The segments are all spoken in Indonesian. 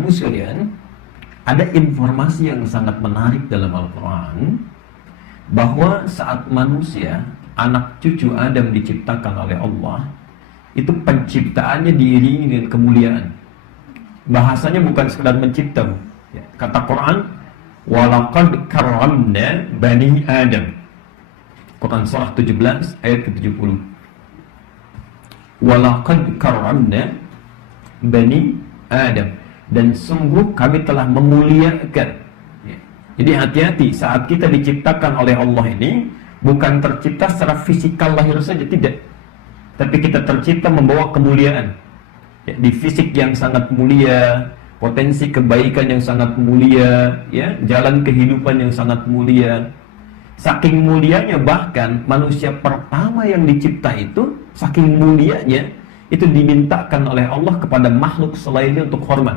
ibu sekalian, ada informasi yang sangat menarik dalam Al-Quran, bahwa saat manusia, anak cucu Adam diciptakan oleh Allah, itu penciptaannya diiringi dengan kemuliaan. Bahasanya bukan sekedar mencipta. Kata Quran, walaqad karramna bani Adam. Quran surah 17 ayat ke-70. Walaqad karramna bani Adam, dan sungguh kami telah memuliakan. Jadi hati-hati saat kita diciptakan oleh Allah ini, bukan tercipta secara fisikal lahir saja, tidak, tapi kita tercipta membawa kemuliaan. Di fisik yang sangat mulia, potensi kebaikan yang sangat mulia, jalan kehidupan yang sangat mulia. Saking mulianya, bahkan manusia pertama yang dicipta itu, saking mulianya, itu dimintakan oleh Allah kepada makhluk selainnya untuk hormat.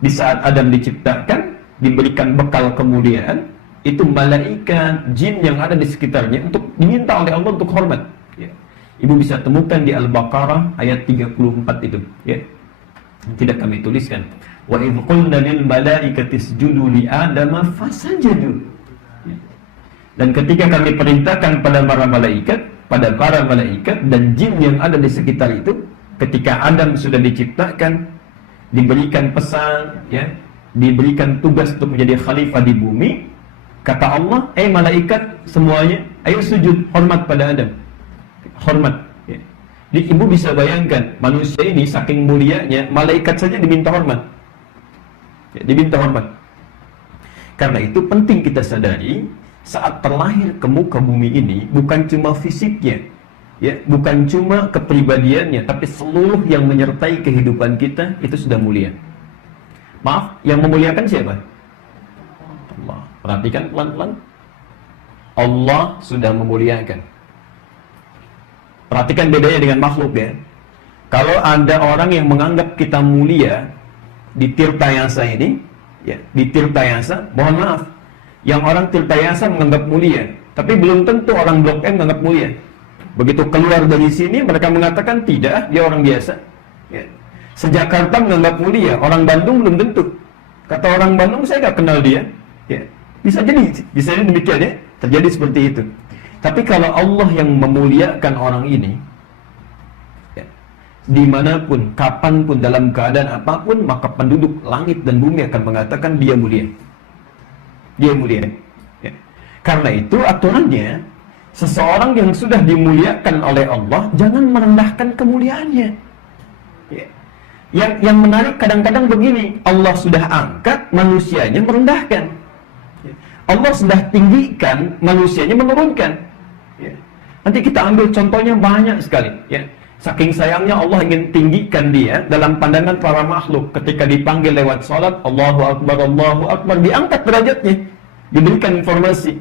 Di saat Adam diciptakan, diberikan bekal kemuliaan, itu malaikat, jin yang ada di sekitarnya untuk diminta oleh Allah untuk hormat. Ibu bisa temukan di Al-Baqarah ayat 34 itu. Tidak kami tuliskan. Wa idh qulna lil malaikati isjudu li Adama fasajadu. Dan ketika kami perintahkan pada para malaikat dan jin yang ada di sekitar itu, ketika Adam sudah diciptakan, diberikan pesan, diberikan tugas untuk menjadi khalifah di bumi, kata Allah, malaikat semuanya, ayo sujud, hormat pada Adam. Hormat. Jadi ibu bisa bayangkan, manusia ini saking mulianya, malaikat saja diminta hormat. Diminta hormat. Karena itu penting kita sadari, saat terlahir ke muka bumi ini, bukan cuma fisiknya, bukan cuma kepribadiannya, tapi seluruh yang menyertai kehidupan kita itu sudah mulia. Maaf, yang memuliakan siapa? Allah. Perhatikan pelan-pelan. Allah sudah memuliakan. Perhatikan bedanya dengan makhluk ya. Kalau ada orang yang menganggap kita mulia di Tirtayasa ini, di Tirtayasa, mohon maaf, yang orang Tirtayasa menganggap mulia, tapi belum tentu orang Blok M menganggap mulia. Begitu keluar dari sini, mereka mengatakan tidak, dia orang biasa. Sejakarta menganggap mulia, orang Bandung belum tentu. Kata orang Bandung, saya nggak kenal dia. Bisa jadi demikian ya, terjadi seperti itu. Tapi kalau Allah yang memuliakan orang ini, dimanapun, kapanpun, dalam keadaan apapun, maka penduduk langit dan bumi akan mengatakan dia mulia. Dia mulia. Karena itu aturannya, seseorang yang sudah dimuliakan oleh Allah, jangan merendahkan kemuliaannya. Yang menarik kadang-kadang begini, Allah sudah angkat, manusianya merendahkan. Allah sudah tinggikan, manusianya menurunkan. Nanti kita ambil contohnya banyak sekali. Saking sayangnya Allah ingin tinggikan dia dalam pandangan para makhluk. Ketika dipanggil lewat sholat, Allahu Akbar, diangkat derajatnya, diberikan informasi.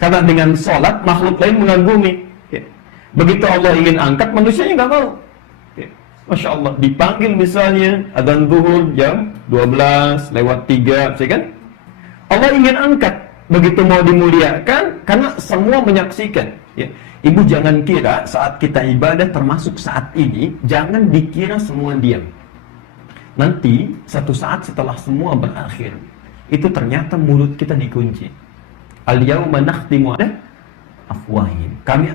Karena dengan sholat, makhluk lain mengagumi. Begitu Allah ingin angkat, manusianya nggak mau. Masya Allah, dipanggil misalnya adzan zuhur jam 12 lewat 3, kan? Allah ingin angkat. Begitu mau dimuliakan, karena semua menyaksikan. Ibu jangan kira saat kita ibadah, termasuk saat ini, jangan dikira semua diam. Nanti satu saat setelah semua berakhir, itu ternyata mulut kita dikunci. Al-yauma nakhtimu ala afwahihim. Kami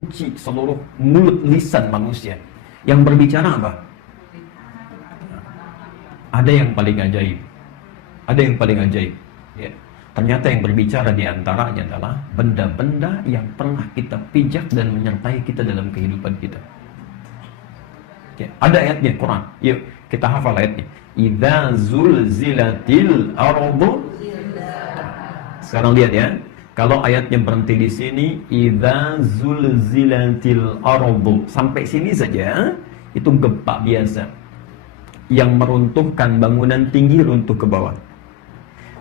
kunci seluruh mulut lisan manusia. Yang berbicara apa? Ada yang paling ajaib. Ada yang paling ajaib. Ternyata yang berbicara diantaranya adalah benda-benda yang pernah kita pijak dan menyertai kita dalam kehidupan kita. Ada ayatnya Quran. Yuk kita hafal ayatnya. Idza zulzilatil ardu. Sekarang lihat ya. Kalau ayatnya berhenti di sini, idza zulzilatil ardu, sampai sini saja itu gempa biasa yang meruntuhkan bangunan tinggi runtuh ke bawah.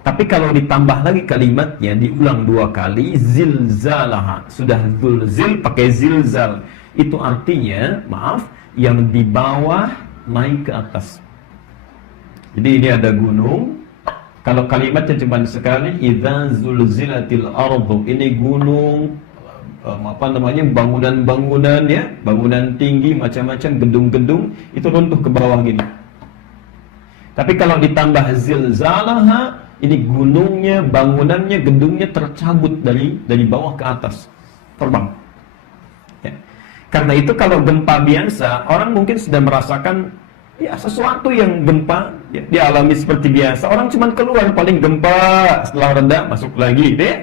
Tapi kalau ditambah lagi kalimatnya, diulang 2 kali, zilzalaha, sudah zulzil pakai zilzal, itu artinya, maaf, yang di bawah naik ke atas. Jadi ini ada gunung. Kalau kalimatnya cuma sekali, idza zulzilatil ardu, ini gunung, bangunan-bangunan ya, bangunan tinggi macam-macam, gedung-gedung itu runtuh ke bawah gini. Tapi kalau ditambah zilzalaha, ini gunungnya, bangunannya, gedungnya tercabut dari bawah ke atas, terbang. Ya. Karena itu kalau gempa biasa, orang mungkin sudah merasakan ya sesuatu yang gempa ya, dialami seperti biasa. Orang cuma keluar paling gempa, setelah reda masuk lagi, deh.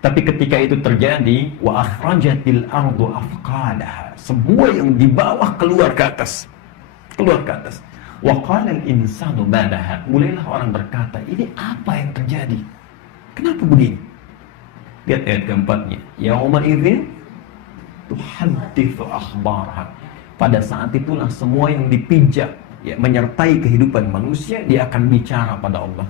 Tapi ketika itu terjadi, wa akhrajatil ardu afqalaha, semua yang di bawah keluar ke atas, keluar ke atas. Wa qala al-insanu ma laha, mulailah orang berkata, ini apa yang terjadi? Kenapa begini? Lihat ayat keempatnya, yauma idzin tuhadditsu akhbarha. Pada saat itulah semua yang dipijak ya, menyertai kehidupan manusia, dia akan bicara pada Allah.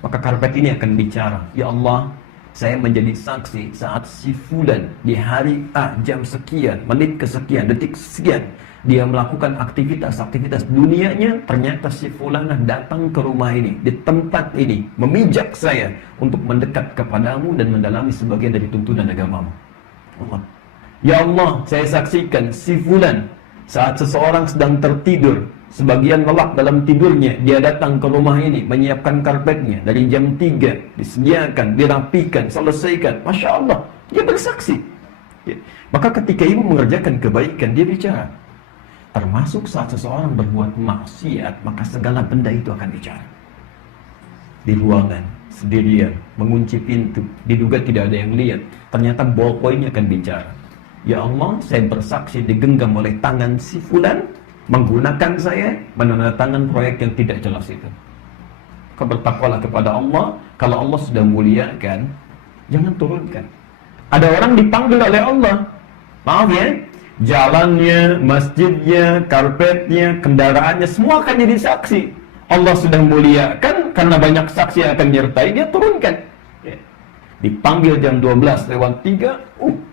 Maka karpet ini akan bicara, ya Allah, saya menjadi saksi saat si fulan di hari A jam sekian, menit kesekian, detik sekian, dia melakukan aktivitas dunianya. Ternyata si fulanah datang ke rumah ini, di tempat ini, memijak saya untuk mendekat kepadamu dan mendalami sebagian dari tuntunan agamamu. Allah. Ya Allah, saya saksikan si fulan saat seseorang sedang tertidur, sebagian lelap dalam tidurnya, dia datang ke rumah ini, menyiapkan karpetnya dari jam 3, disediakan, dirapikan, selesaikan. Masya Allah, dia bersaksi ya. Maka ketika ibu mengerjakan kebaikan, dia bicara. Termasuk saat seseorang berbuat maksiat, maka segala benda itu akan bicara. Di ruangan, sendirian, mengunci pintu, diduga tidak ada yang lihat, ternyata ballpoint akan bicara. Ya Allah, saya bersaksi digenggam oleh tangan si fulan, menggunakan saya menandatangan proyek yang tidak jelas itu. Kau bertakwalah kepada Allah. Kalau Allah sudah muliakan, jangan turunkan. Ada orang dipanggil oleh Allah, maaf ya, jalannya, masjidnya, karpetnya, kendaraannya, semua akan jadi saksi. Allah sudah muliakan, karena banyak saksi yang akan menyertai, dia turunkan. Dipanggil jam 12:03,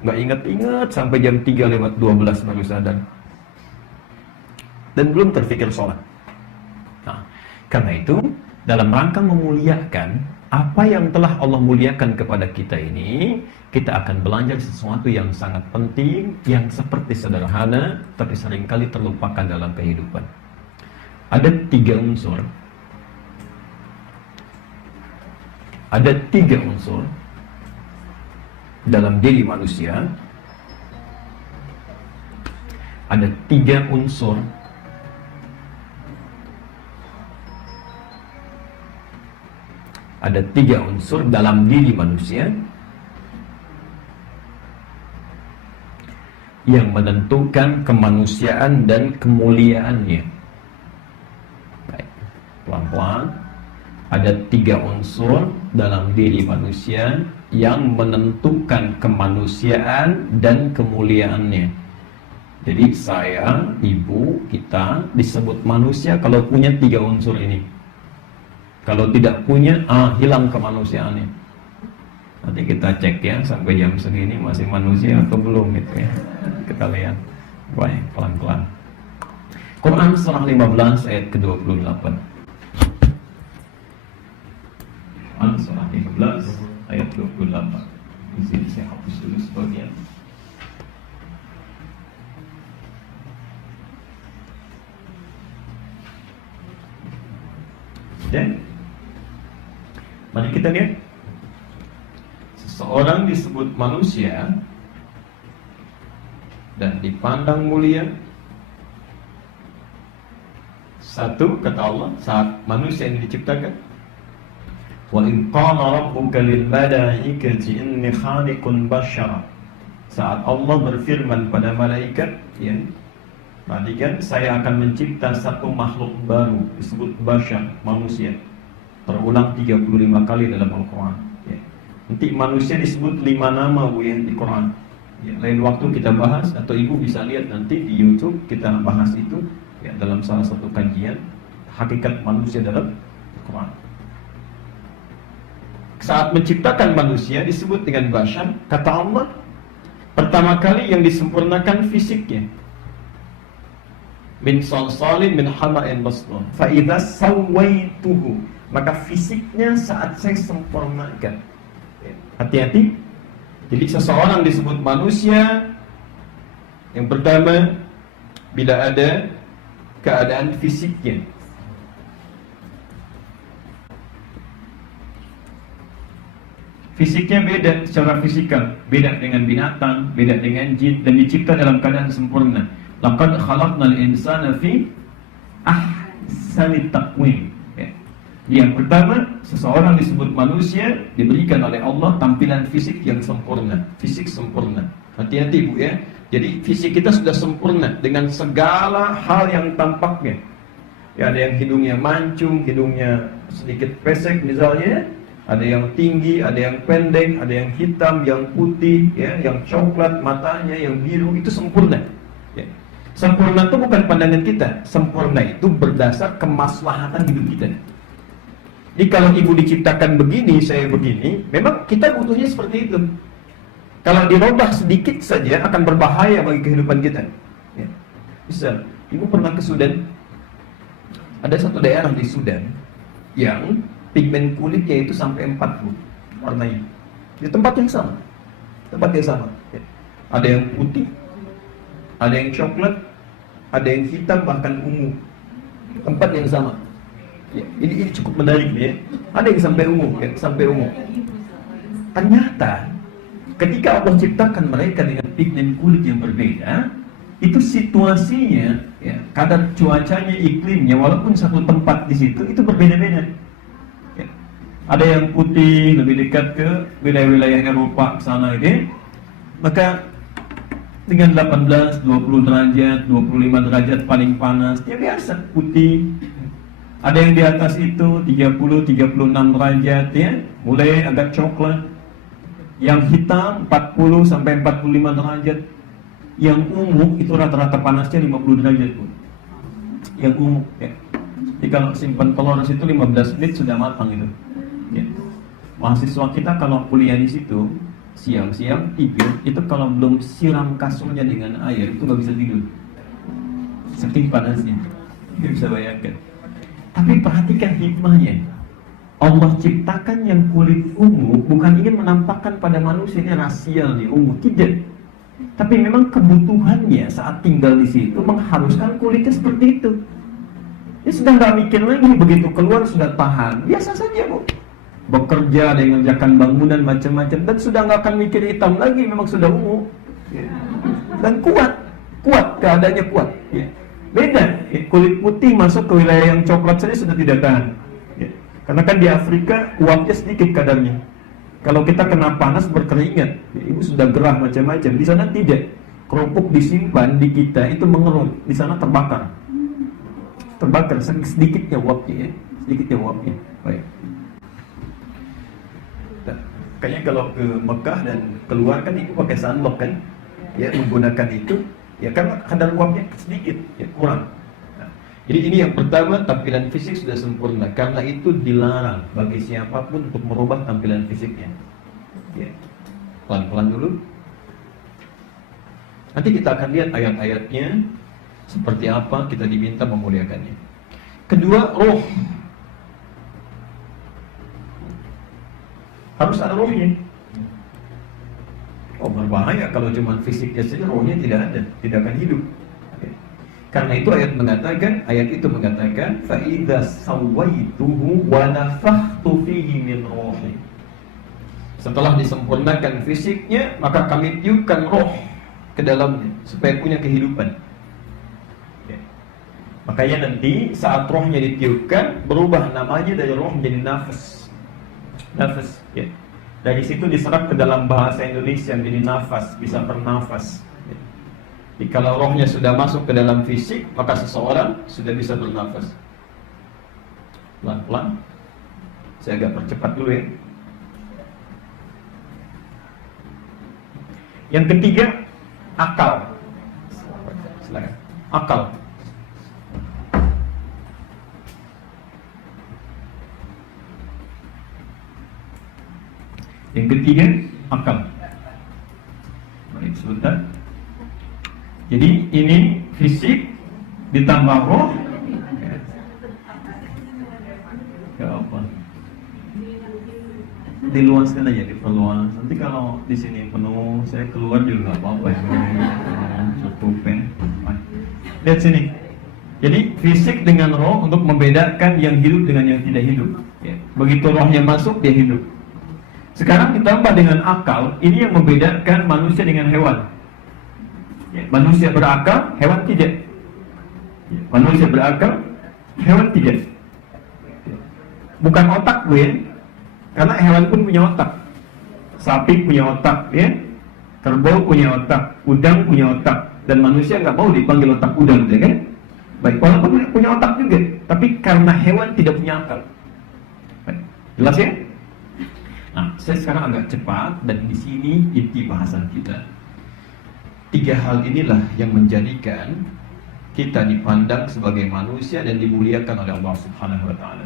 nggak ingat-ingat sampai jam 3:12 baru sadar. Dan belum terfikir sholat. Nah, karena itu, dalam rangka memuliakan apa yang telah Allah muliakan kepada kita ini, kita akan belajar sesuatu yang sangat penting, yang seperti sederhana, tapi seringkali terlupakan dalam kehidupan. Ada 3 unsur. Ada 3 unsur dalam diri manusia. Ada 3 unsur dalam diri manusia yang menentukan kemanusiaan dan kemuliaannya. Baik, pelan-pelan. Ada 3 unsur dalam diri manusia yang menentukan kemanusiaan dan kemuliaannya. Jadi saya, ibu, kita disebut manusia kalau punya 3 unsur ini. Kalau tidak punya, hilang kemanusiaannya. Nanti kita cek ya, sampai jam segini masih manusia atau belum gitu ya. Kita lihat. Baik, pelan-pelan. Quran surah 15 ayat ke-28. Quran surah 15 ayat 28. Di sini saya hapus dulu sebagian. Dan mari kita lihat, seseorang disebut manusia dan dipandang mulia. Satu, kata Allah, saat manusia ini diciptakan, wa in qala rabbuka lil malaikati inni khaliqun bashara. Saat Allah berfirman pada malaikat, ya, perhatikan, saya akan mencipta satu makhluk baru, disebut bashar, manusia. Terulang 35 kali dalam Al-Quran ya. Nanti manusia disebut 5 nama Bu ya, di Quran ya. Lain waktu kita bahas, atau ibu bisa lihat nanti di YouTube, kita bahas itu ya, dalam salah satu kajian hakikat manusia dalam Quran. Saat menciptakan manusia disebut dengan bashar, kata Allah, pertama kali yang disempurnakan fisiknya, min salsalin min hama'in masnun fa idza sawaituhu, maka fisiknya saat saya sempurnakan. Hati-hati. Jadi seseorang disebut manusia yang pertama bila ada keadaan fisiknya. Fisiknya beda secara fisikal, beda dengan binatang, beda dengan jin, dan dicipta dalam keadaan sempurna. Laqad khalaqnal insana fi ahsani taqwim. Yang pertama, seseorang disebut manusia diberikan oleh Allah tampilan fisik yang sempurna, fisik sempurna. Hati-hati Bu ya. Jadi fisik kita sudah sempurna dengan segala hal yang tampaknya. Ya, ada yang hidungnya mancung, hidungnya sedikit pesek misalnya. Ada yang tinggi, ada yang pendek, ada yang hitam, yang putih, ya, yang coklat matanya, yang biru, itu sempurna. Ya. Sempurna itu bukan pandangan kita, sempurna itu berdasar kemaslahatan hidup kita. Jadi kalau ibu diciptakan begini, saya begini, memang kita butuhnya seperti itu. Kalau dirubah sedikit saja akan berbahaya bagi kehidupan kita. Ya. Misal, ibu pernah ke Sudan? Ada satu daerah di Sudan yang pigmen kulitnya itu sampai 40 warnanya. Di tempat yang sama. Tempat yang sama. Ya. Ada yang putih, ada yang coklat, ada yang hitam, bahkan ungu. Tempat yang sama. Ya, ini cukup menarik ya. Ada yang sampai ungu, ya, sampai ungu. Ternyata ketika Allah ciptakan mereka dengan pigmen kulit yang berbeda, itu situasinya, ya, kadar cuacanya, iklimnya, walaupun satu tempat di situ itu berbeda-beda. Ya. Ada yang putih lebih dekat ke wilayah-wilayah Eropa sana ini, maka dengan 18, 20 derajat, 25 derajat paling panas, ya biasa putih. Ada yang di atas itu 30, 36 derajat ya, mulai agak coklat. Yang hitam 40 sampai 45 derajat. Yang ungu itu rata-rata panasnya 50 derajat pun. Yang ungu ya. Jadi kalau simpan telur di situ 15 menit sudah matang itu. Ya. Mahasiswa kita kalau kuliah di situ siang-siang tidur itu kalau belum siram kasurnya dengan air itu nggak bisa tidur. Saking panasnya. Nggak bisa bayangkan. Tapi perhatikan hikmahnya. Allah ciptakan yang kulit ungu bukan ingin menampakkan pada manusia ini rasial nih ungu, tidak. Tapi memang kebutuhannya saat tinggal di situ mengharuskan kulitnya seperti itu. Dia sudah nggak mikir lagi, begitu keluar sudah tahan, biasa saja Bu. Bekerja, ada yang mengerjakan bangunan macam-macam, dan sudah nggak akan mikir hitam lagi, memang sudah ungu. Dan kuat keadaannya kuat. Ya. Beda, ya, kulit putih masuk ke wilayah yang coklat saja sudah tidak tahan. Ya. Karena kan di Afrika uapnya sedikit kadarnya. Kalau kita kena panas berkeringat, ya, ibu sudah gerah macam-macam. Di sana tidak. Kerupuk disimpan di kita itu mengerut, di sana terbakar. Terbakar sedikitnya uapnya, ya. Sedikitnya uapnya. Baik. Nah, kayaknya kalau ke Mekah dan keluar kan ibu pakai sunblock kan, ya menggunakan itu. Ya karena kadar uapnya sedikit, ya kurang. Nah, jadi ini yang pertama, tampilan fisik sudah sempurna. Karena itu dilarang bagi siapapun untuk merubah tampilan fisiknya. Ya. Pelan-pelan dulu. Nanti kita akan lihat ayat-ayatnya seperti apa kita diminta memuliakannya. Kedua, roh. Harus ada rohnya. Oh berbahaya kalau cuma fisiknya saja, rohnya tidak ada, tidak akan hidup. Karena itu ayat itu mengatakan fa idza sawaituhu wa nafakhtu fihi min ruhi. Setelah disempurnakan fisiknya, maka kami tiupkan roh ke dalamnya supaya punya kehidupan. Ya. Makanya nanti saat rohnya ditiupkan, berubah namanya dari roh menjadi nafas. Nafas, ya. Dari situ diserap ke dalam bahasa Indonesia menjadi nafas, bisa bernafas. Jadi kalau rohnya sudah masuk ke dalam fisik, maka seseorang sudah bisa bernafas. Pelan-pelan. Saya agak percepat dulu ya. Yang ketiga, akal. Silakan. Akal. Yang ketiga, akal. Baik, sebentar. Jadi ini fisik ditambah roh. Ya apa? Diluaskan aja, diperluas. Nanti kalau di sini penuh, saya keluar juga nggak apa-apa ya. Cukup ya. Lihat sini. Jadi fisik dengan roh untuk membedakan yang hidup dengan yang tidak hidup. Ya. Begitu rohnya masuk, dia hidup. Sekarang ditambah dengan akal, ini yang membedakan manusia dengan hewan. Ya, manusia berakal, hewan tidak. Ya, manusia berakal, hewan tidak. Bukan otak gue ya, karena hewan pun punya otak. Sapi punya otak, ya. Kerbau punya otak, udang punya otak, dan manusia nggak mau dipanggil otak udang, ya kan? Baik, walaupun punya otak juga, tapi karena hewan tidak punya akal. Baik, jelas ya? Nah, saya sekarang agak cepat dan di sini inti bahasan kita. 3 hal inilah yang menjadikan kita dipandang sebagai manusia dan dimuliakan oleh Allah Subhanahu wa taala.